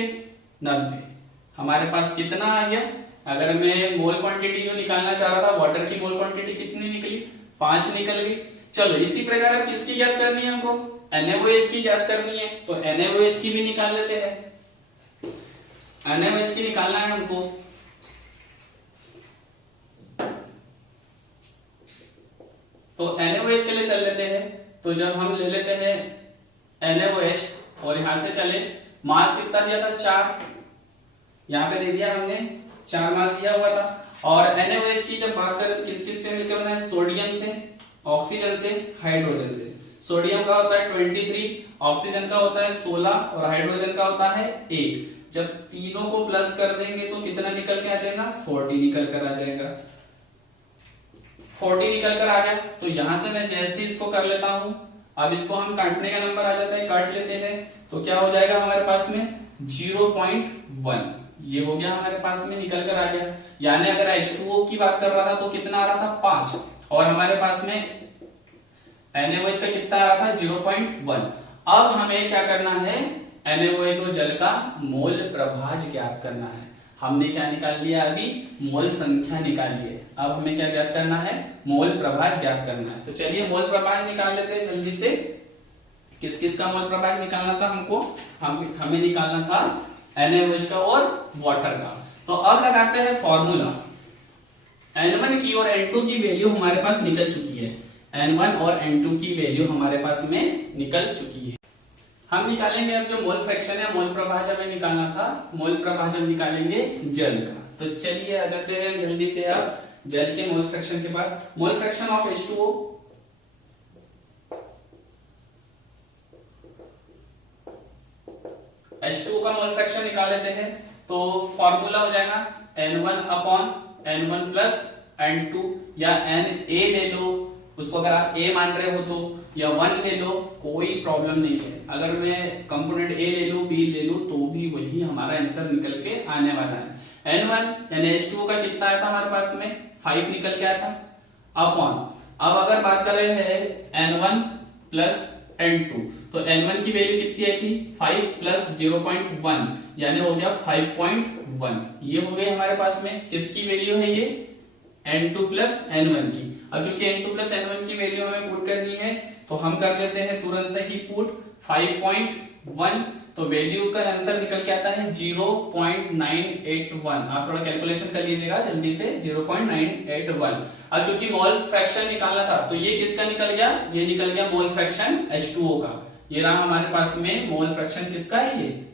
90, हमारे पास कितना आ गया। अगर मैं मोल क्वांटिटी जो निकालना चाह रहा था, वाटर की मोल क्वांटिटी कितनी निकली, 5 निकल गई। चलो इसी प्रकार अब किसकी ज्ञात करनी है हमको, NaOH की ज्ञात करनी है। तो NaOH की भी निकाल लेते हैं। NaOH की निकालना है हमको, तो NaOH के लिए चल लेते हैं। तो जब हम ले लेते हैं NaOH और यहां से चले, मास कितना दिया था 4, यहां पे दे दिया हमने 4 मास दिया हुआ था। और NaOH की जब बात करें तो किस किस से मिलकर बना है, सोडियम से, ऑक्सीजन से, हाइड्रोजन से। सोडियम का होता है 23, ऑक्सीजन का होता है 16 और हाइड्रोजन का होता है 1। जब तीनों को प्लस कर देंगे तो कितना निकल के आ जाएगा, 40 निकल कर आ जाएगा। 40 निकल कर आ गया। तो यहां से मैं जैसे इसको कर लेता हूं, अब इसको हम काटने का नंबर आ जाता है, काट लेते हैं। तो क्या हो जाएगा हमारे पास में 0.1, ये हो गया हमारे पास में निकल कर आ गया। यानी अगर H2O की बात कर रहा था तो कितना आ रहा था 5 और हमारे पास में NaOH का कितना आ रहा था 0.1। अब हमें क्या करना है, NaOH और जल का मोल प्रभाज ज्ञात करना है। हमने क्या निकाल लिया अभी, मोल संख्या निकाल ली है। अब हमें क्या ज्ञात करना है, मोल प्रभाज ज्ञात करना है। तो चलिए मोल प्रभाज निकाल लेते हैं जल्दी से। किस किस का मोल प्रभाज निकालना था हमको, हमें निकालना था NaOH का और वाटर का। तो अब लगाते हैं फॉर्मूला। N1 की और N2 की वैल्यू हमारे पास निकल चुकी है, N1 और N2 की वैल्यू हमारे पास में निकल चुकी है। हम निकालेंगे अब जो मोल फ्रैक्शन है, मोल प्रभाज हमें निकालना था, मोल प्रभाज हम निकालेंगे जल का। तो चलिए आ जाते हैं जल्दी से अब जल के मोल फ्रैक्शन के पास। मोल फ्रैक्शन ऑफ H2O, H2O का मोल फ्रैक्शन निकाल लेते हैं। तो फॉर्मूला हो जाएगा N1 upon N1 plus N2, या Na ले लो, उसको अगर आप A मान रहे हो तो, या 1 ले लो, कोई प्रॉब्लम नहीं है। अगर मैं कंपोनेंट A ले लूं, B ले लूं, तो भी वही हमारा आंसर निकल के आने वाला है। N1 यानी H2O का कितना आया था हमारे पास में, 5 निकल के आया था, अपॉन, अब अगर बात कर रहे हैं N1 प्लस N2, तो N1 की वैल्यू कितनी आई थी, 5 प्लस 0.1 यानी हो गया 5.1। ये हो गई हमारे पास में किसकी वैल्यू है, ये N2 प्लस N1 की। अब चूंकि N2 प्लस N1 की वैल्यू हमें पुट करनी है, तो हम कर देते हैं तुरंत ही पुट 5.1, तो वैल्यू का आंसर निकल के आता है 0.981। आप थोड़ा कैलकुलेशन कर लीजिएगा जल्दी से, 0.981। अब चूंकि मोल फ्रैक्शन निकालना था, तो ये किसका निकल गया, ये निकल गया मोल फ्रैक्शन H2O का। ये रहा हमारे पास में मोल फ्रैक्शन किसका है,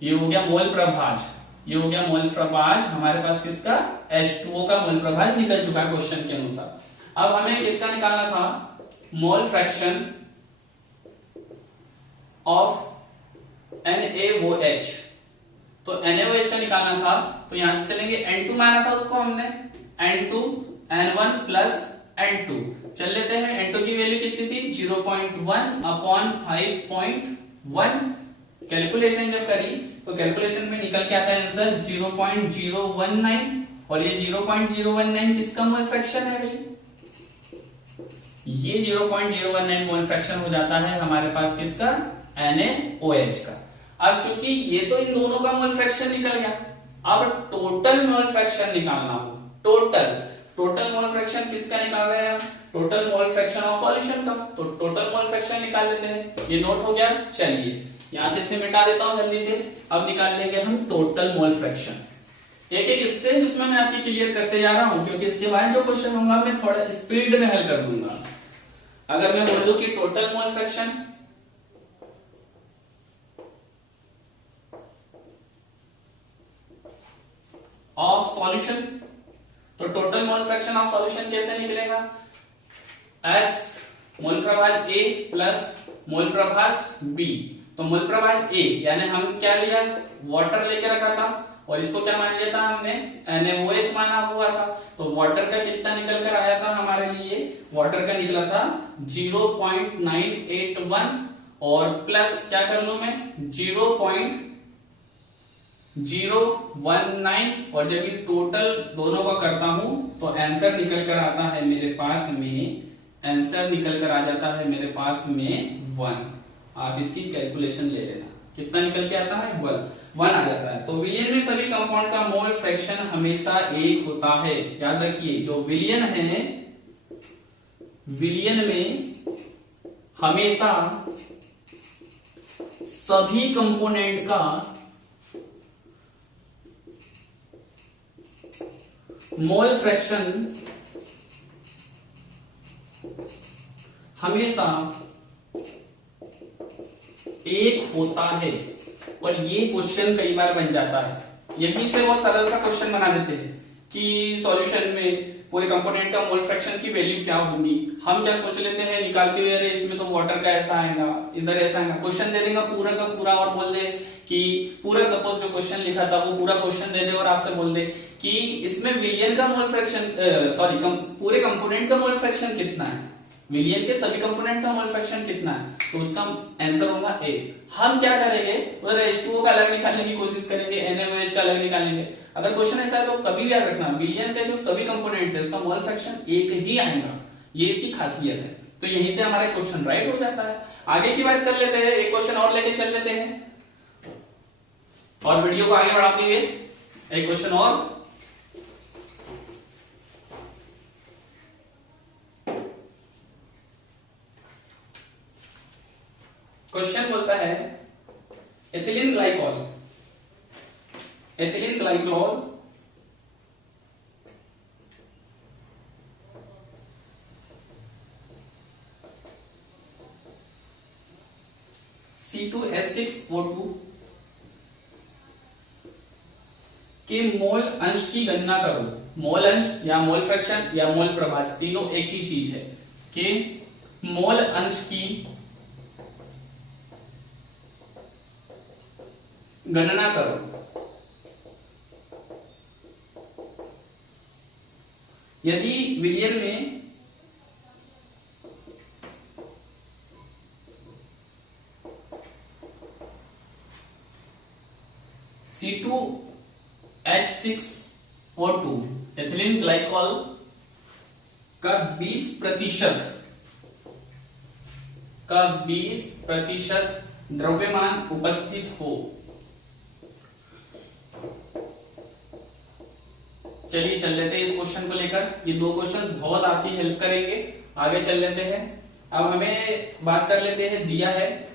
ये हो गया मोल प्रभाज, ये हो गया मोल प्रभाज हमारे पास किसका, H2O का मोल प्रभाज निकल चुका है क्वेश्चन के अनुसार। अब हमें किसका निकालना था, मोल फ्रैक्शन ऑफ NaOH। तो NaOH का निकालना था, तो यहां से चलेंगे, N2 माना था उसको हमने, N2 N1 प्लस N2 चल लेते हैं। N2 की वैल्यू कितनी थी, 0.1 अपॉन 5.1। कैलकुलेशन जब करी तो कैलकुलेशन में निकल के आता है आंसर 0.019, और ये 0.019 किसका मोल फ्रैक्शन है भाई, ये 0.019 मोल फ्रैक्शन हो जाता है हमारे पास किसका, NaOH का। अब चूंकि ये तो इन दोनों का मोल फ्रैक्शन निकल गया, अब टोटल मोल फ्रैक्शन निकालना हो, टोटल मोल फ्रैक्शन किसका निकाल रहे हैं, total mole fraction of solution का। तो टोटल मोल फ्रैक्शन निकाल लेते हैं, ये नोट हो गया। चलिए यहां से इसे मिटा देता हूं जल्दी से। अब निकाल लेंगे हम टोटल मोल फ्रैक्शन। एक एक स्टेप इसमें मैं आपकी क्लियर करते जा रहा हूं, क्योंकि इसके बाद जो क्वेश्चन होगा मैं थोड़ा स्पीड में हल कर दूंगा। अगर मैं बोल दूं कि total mole fraction of solution, तो total mole fraction of solution कैसे निकलेगा, X मोल प्रभाज A प्लस मोल प्रभाज B। तो मोल प्रभाज A यानी हम क्या लिया, वाटर लेके रखा था, और इसको क्या मान लिया था हमने, NaOH माना हुआ था। तो वाटर का कितना निकल कर आया था हमारे लिए, वाटर का निकला था 0.981, और प्लस क्या कर लू मैं 0.019, और जब इन टोटल दोनों का करता हूं तो आंसर निकल कर आता है मेरे पास में, आंसर निकल कर आ जाता है मेरे पास में 1। आप इसकी कैलकुलेशन ले लेना, कितना निकल के आता है, 1 आ जाता है। तो विलियन में सभी कंपाउंड का मोल फ्रैक्शन हमेशा एक होता है, याद रखिए। जो विलियन है, विलियन में हमेशा सभी कंपोनेंट का मोल फ्रैक्शन हमेशा एक होता है। और ये क्वेश्चन कई बार बन जाता है, यहीं से बहुत सरल सा क्वेश्चन बना देते हैं कि सॉल्यूशन में पूरे कंपोनेंट का मोल फ्रैक्शन की वैल्यू क्या होगी। हम क्या सोच लेते हैं निकालते हुए, अरे इसमें तो वाटर का ऐसा आएगा, इधर ऐसा आएगा, क्वेश्चन दे देगा पूरा का पूरा और बोल दे कि पूरा, सपोज जो क्वेश्चन लिखा था वो पूरा क्वेश्चन दे दे और आपसे बोल दे कि इसमें विलियन का मोल फ्रैक्शन, सॉरी पूरे कंपोनेंट का मोल फ्रैक्शन कितना है, विलियन के सभी कंपोनेंट का मोल फ्रैक्शन कितना है, तो उसका आंसर होगा 1। हम क्या करेंगे, उधर H2O का अलग निकालने की कोशिश करेंगे, NaOH का अलग निकालेंगे। अगर क्वेश्चन ऐसा है तो कभी याद रखना, विलियन के जो सभी कंपोनेंट्स है उसका मोल फ्रैक्शन 1 ही आएगा, ये इसकी खासियत है। तो यहीं से हमारा क्वेश्चन राइट हो जाता है। आगे की बात कर लेते हैं, एक क्वेश्चन और लेके चल लेते हैं और वीडियो को आगे बढ़ाते हुए एक क्वेश्चन और। क्वेश्चन बोलता है ethylene glycol, ethylene glycol C2H6O2 के मोल अंश की गणना करो। मोल अंश या मोल फ्रैक्शन या मोल प्रभाज तीनों एक ही चीज है कि मोल अंश की गणना करो। यदि विलयन में C2H6O2 एथिलीन ग्लाइकॉल का 20% द्रव्यमान उपस्थित हो। चलिए चल लेते हैं इस क्वेश्चन को लेकर। ये दो क्वेश्चन बहुत आपकी हेल्प करेंगे। आगे चल लेते हैं। अब हमें बात कर लेते हैं, दिया है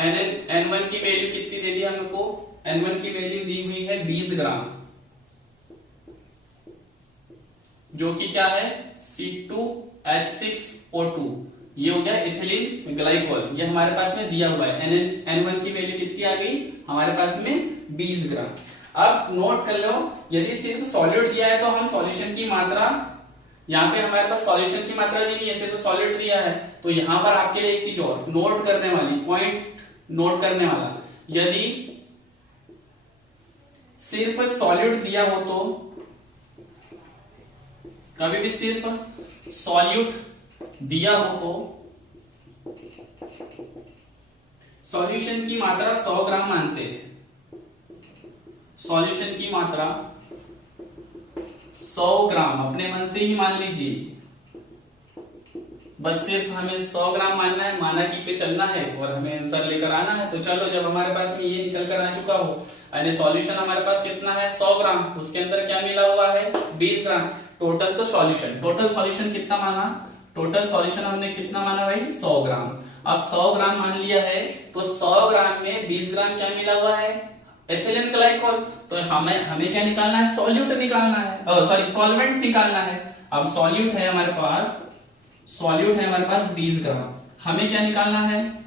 N1 की वैल्यू कितनी दे दी हमको, N1 की वैल्यू दी हुई है 20 ग्राम, जो कि क्या है C2H6O2, ये हो गया इथिलीन ग्लाइकॉल, ये हमारे पास में दिया हुआ है। N1 की वैल्यू कितनी आ गई हमारे पास में 20 ग्राम। अब नोट कर लो, यदि सिर्फ सॉलिड दिया है तो हम सॉल्यूशन की मात्रा, यहाँ पे हमारे पास सॉल्यूशन की मात्रा दी नहीं है, सिर्फ सॉलिड दिया है। तो यहां पर आपके लिए एक चीज और नोट करने वाली, पॉइंट नोट करने वाला, यदि सिर्फ सॉलिड दिया हो तो कभी भी सिर्फ सॉल्यूट दिया हो तो सॉल्यूशन की मात्रा 100 ग्राम मानते हैं। सॉल्यूशन की मात्रा 100 ग्राम अपने मन से ही मान लीजिए, बस सिर्फ हमें 100 ग्राम मानना है, मानकी पे चलना है और हमें आंसर लेकर आना है। तो चलो, जब हमारे पास में ये निकल कर आ चुका हो, यानी सॉल्यूशन हमारे पास कितना है 100 ग्राम, उसके अंदर क्या मिला हुआ है 20 ग्राम, टोटल तो सॉल्यूशन, टोटल सॉल्यूशन कितना माना, टोटल सॉल्यूशन हमने कितना माना भाई 100 ग्राम। अब 100 ग्राम मान लिया है तो 100 ग्राम में 20 ग्राम क्या मिला हुआ है एथिलीन ग्लाइकॉल। तो हमें क्या निकालना है, सॉल्यूट निकालना है, सॉरी सॉल्वेंट निकालना है। अब सॉल्यूट है हमारे पास, सॉल्यूट है हमारे पास 20 ग्राम, हमें क्या निकालना है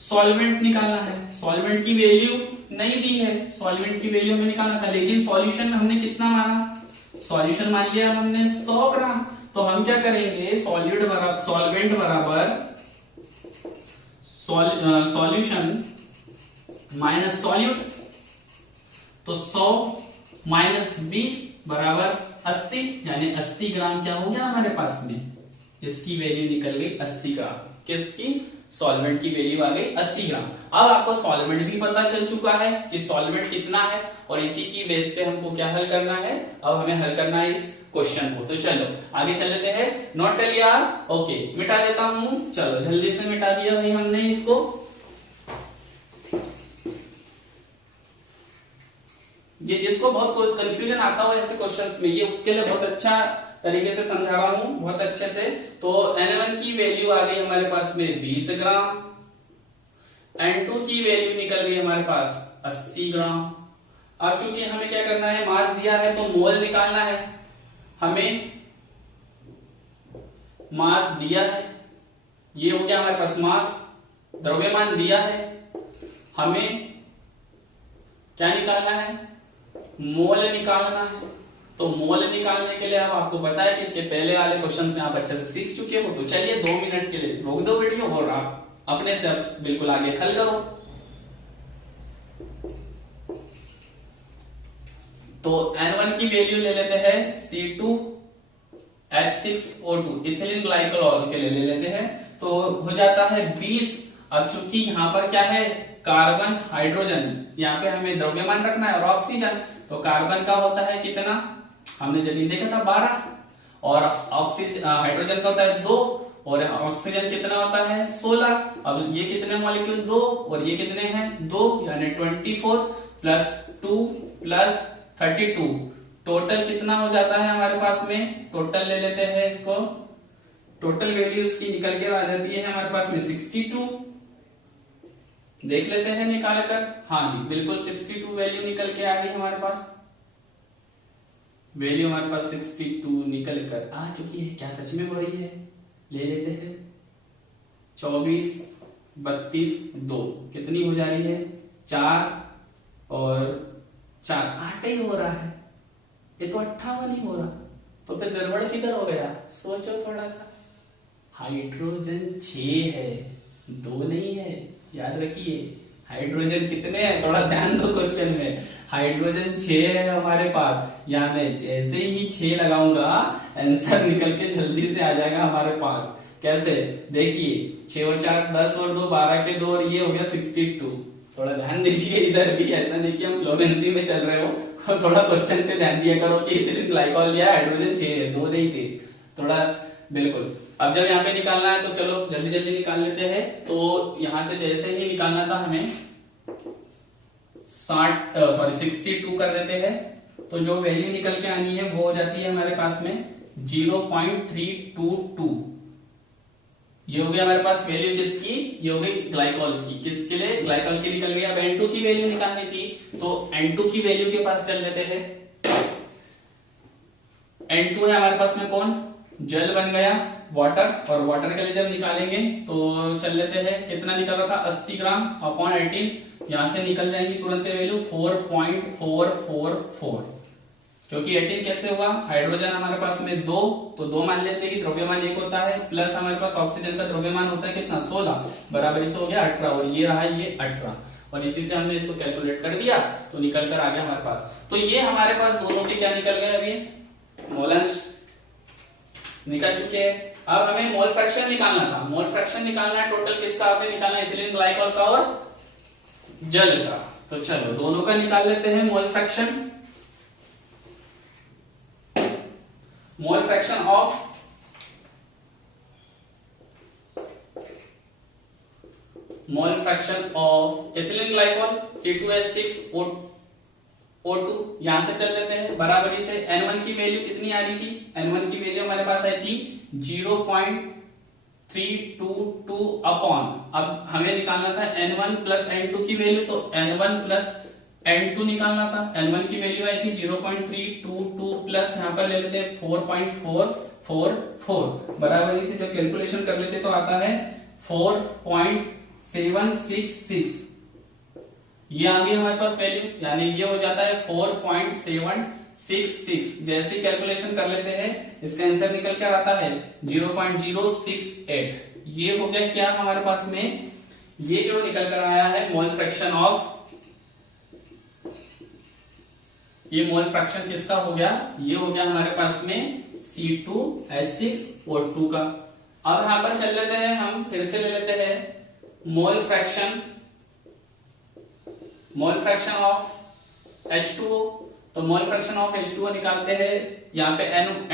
सॉल्वेंट निकालना है। सॉल्वेंट की वैल्यू नहीं दी है, सॉल्वेंट की वैल्यू हमें निकालना था, लेकिन सॉल्यूशन हमने कितना माना, सॉल्यूशन मान लिया हमने 100 ग्राम। तो हम क्या करेंगे, सॉल्वेंट बराबर सॉल्यूशन माइनस सॉल्यूट, तो 100 माइनस 20 बराबर 80, यानी 80 ग्राम क्या हो गया हमारे पास में, इसकी वैल्यू निकल गई 80 ग्राम। किसकी, सॉल्वेंट की वैल्यू आ गई 80 ग्राम। अब आपको सॉल्वेंट भी पता चल चुका है कि सॉल्वेंट कितना है, और इसी की बेस पे हमको क्या हल करना है, अब हमें हल करना है इस क्वेश्चन को। तो चलो आगे चल लेते हैं। नोट कर लिया, ओके, मिटा देता हूं, चलो जल्दी से मिटा दिया भाई हमने इसको। ये जिसको बहुत कंफ्यूजन आता हो ऐसे क्वेश्चंस में, ये उसके लिए बहुत अच्छा तरीके से समझा रहा हूं, बहुत अच्छे से। तो N1 की वैल्यू आ गई हमारे पास में 20 ग्राम, N2 की वैल्यू निकल गई हमारे पास 80 ग्राम। अब चूंकि हमें क्या करना है, मास दिया है तो मोल निकालना है, हमें मास दिया है, ये हो गया हमारे पास मास, द्रव्यमान दिया है, हमें क्या निकालना है, मोल निकालना है। तो मोल निकालने के लिए अब आपको पता है कि इसके पहले वाले क्वेश्चंस में आप अच्छे से सीख चुके हो। तो चलिए 2 मिनट के लिए रोक दो वीडियो और आप अपने से बिल्कुल आगे हल करो। तो N1 की वैल्यू ले लेते हैं C2H6O2 इथिलीन ग्लाइकोल के लिए ले लेते हैं, तो हो जाता है 20। अब चूंकि यहाँ पर क्या है, कार्बन हाइड्रोजन, यहाँ पे हमें द्रव्यमान रखना है और ऑक्सीजन, तो कार्बन का होता है कितना, हमने जमीन देखा था 12, और ऑक्सीजन हाइड्रोजन का होता है 2, और ऑक्सीजन कितना होता है 16। अब ये कितने मॉलिक्यूल 2 और ये कितने हैं 2, यानी 24 प्लस 2 प्लस 32, टोटल कितना हो जाता है हमारे पास में, टोटल ले लेते हैं इसको टोटल वैल्यू इसकी निकल के आ जाती है हमारे पास में 62। देख लेते हैं निकाल कर। हाँ जी बिल्कुल 62 वैल्यू निकल के आ गई हमारे पास। वैल्यू हमारे पास 62 निकल कर आ चुकी है। क्या सच में हो रही है? ले लेते हैं। 24 32 2 कितनी हो जा रही है? 4 और 4 8 ही हो रहा है। ये तो 58 ही हो रहा। तो फिर गड़बड़ किधर हो गया? सोचो थोड़ा सा। हाइड्रोजन 6 है, 2 नहीं है। याद रखिए हाइड्रोजन कितने हैं, थोड़ा ध्यान दो क्वेश्चन में। हाइड्रोजन 6 है हमारे पास। यहाँ मैं जैसे ही 6 लगाऊंगा आंसर निकल के जल्दी से आ जाएगा हमारे पास। कैसे? देखिए 6 और 4 10 और 2 12 के 2 और ये हो गया 62। थोड़ा ध्यान दीजिए इधर भी, ऐसा नहीं कि हम फ्लोरेंसी में चल रहे हो। थोड़ा क्वेश्चन पे ध्यान दिया करो कि इतने ग्लाइकॉल दिया, हाइड्रोजन 6 है, 2 नहीं थे। थोड़ा बिल्कुल। अब जब यहाँ पे निकालना है तो चलो जल्दी जल्दी निकाल लेते हैं। तो यहाँ से जैसे ही निकालना था हमें 62 कर देते हैं। तो जो वैल्यू निकल के आनी है वो हो जाती है हमारे पास में 0.322। ये हो गया हमारे पास वैल्यू किसकी? ये हो गई ग्लाइकॉल की। किसके लिए? ग्लाइकॉल की निकल गई। अब N2 की वैल्यू निकालनी थी तो N2 की वैल्यू के पास चल लेते हैं। N2 है हमारे पास में कौन? जल बन गया, वाटर। और वाटर के लिए जब निकालेंगे तो चल लेते हैं। कितना निकल रहा था? 80 ग्राम अपॉन 18। यहां से निकल जाएंगी तुरंत वैल्यू 4.444। क्योंकि 18 कैसे हुआ? हाइड्रोजन हमारे पास में 2, तो 2 मान लेते हैं कि द्रव्यमान 1 होता है, प्लस हमारे पास ऑक्सीजन का द्रव्यमान होता है कितना? 16, बराबर इसे हो गया 18। और ये रहा ये 18, और इसी से हमने इसको कैलकुलेट कर दिया तो निकल कर आ गया हमारे पास। तो ये हमारे पास दोनों के क्या निकल गए? अभी मोलस निकल चुके हैं। अब हमें मोल फ्रैक्शन निकालना था। मोल फ्रैक्शन निकालना है टोटल किसका? हमें निकालना है इथिलीन ग्लाइकॉल का और जल का। तो चलो दोनों का निकाल लेते हैं mole fraction. Mole fraction of ethylene glycol C2H6O2। यहां से चल लेते हैं बराबरी से। N1 की वैल्यू कितनी आ रही थी? N1 की वैल्यू हमारे पास आई थी 0.322 अपॉन, अब हमें निकालना था N1 प्लस N2 की वैल्यू, तो N1 प्लस N2 निकालना था। N1 की वैल्यू आई थी 0.322 प्लस यहाँ पर ले लेते हैं 4.444, बराबरी से जब कैलकुलेशन कर लेते तो आता है 4.766। ये आ गई हमारे पास वैल्यू, यानी ये हो जाता है 4.766। जैसे कैलकुलेशन कर लेते हैं इसका आंसर निकल कर आता है 0.068। ये हो गया क्या हमारे पास में? ये जो निकल कर आया है मोल फ्रैक्शन ऑफ, ये मोल फ्रैक्शन किसका हो गया? ये हो गया हमारे पास में C2H6O2 का। अब यहां पर चल लेते हैं, हम फिर से ले लेते हैं मोल फ्रैक्शन ऑफ H2O। तो मोल फ्रैक्शन ऑफ H2O निकालते हैं। यहाँ पे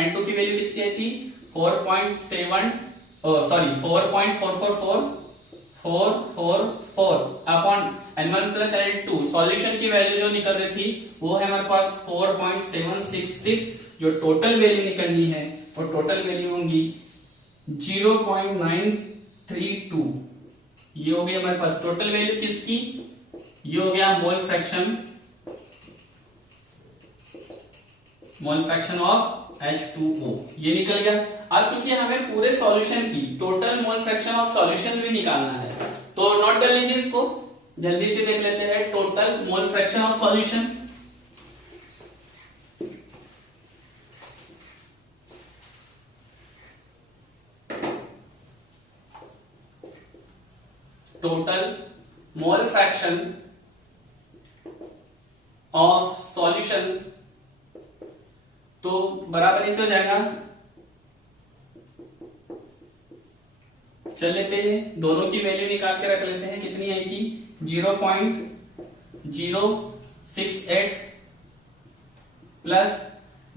N2 की वैल्यू कितनी आई थी? 4.444 upon N1 plus N2। Solution की वैल्यू जो निकल रही थी वो है हमारे पास 4.766। जो टोटल वैल्यू निकलनी है और टोटल वैल्यू होंगी 0.932। ये हो गई हमारे पास टोटल वैल्यू किसकी? ये हो गया मोल फ्रैक्शन ऑफ H2O, ये निकल गया। अब चूंकि हमें पूरे सॉल्यूशन की total mole fraction of solution भी निकालना है, तो नोट कर लीजिए इसको, जल्दी से देख लेते हैं total mole fraction of solution. Total mole fraction of solution, तो बराबर इससे हो जाएगा, चल लेते हैं दोनों की वैल्यू निकाल के रख लेते हैं। कितनी आई थी? 0.068 प्लस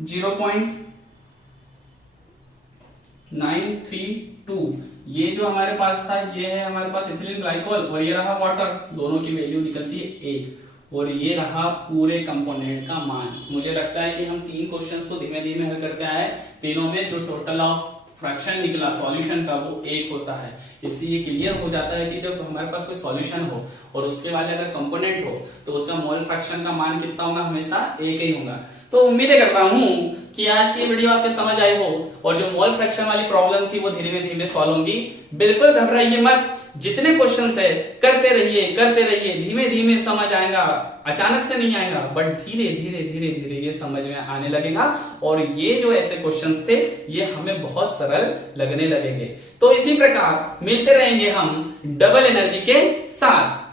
0.932। ये जो हमारे पास था ये है हमारे पास इथिलीन ग्लाइकॉल, और ये रहा वाटर। दोनों की वैल्यू निकलती है 1, और ये रहा पूरे कंपोनेंट का मान। मुझे लगता है कि हम 3 क्वेश्चंस को धीमे धीमे हल करते आए, तीनों में जो टोटल ऑफ फ्रैक्शन निकला सॉल्यूशन का वो 1 होता है। इससे ये क्लियर हो जाता है कि जब हमारे पास कोई सॉल्यूशन हो और उसके वाले अगर कंपोनेंट हो तो उसका मोल फ्रैक्शन का मान कितना होगा, हमेशा 1 ही होगा। तो उम्मीद करता हूं कि आज की वीडियो आपके समझ आई हो और जो मोल फ्रैक्शन वाली प्रॉब्लम थी वो धीरे धीरे सॉल्व होगी। बिल्कुल घबराइए मत, जितने क्वेश्चंस है करते रहिए, धीमे धीमे समझ आएगा, अचानक से नहीं आएगा, बट धीरे धीरे ये समझ में आने लगेगा और ये जो ऐसे क्वेश्चंस थे ये हमें बहुत सरल लगने लगेंगे। तो इसी प्रकार मिलते रहेंगे हम डबल एनर्जी के साथ।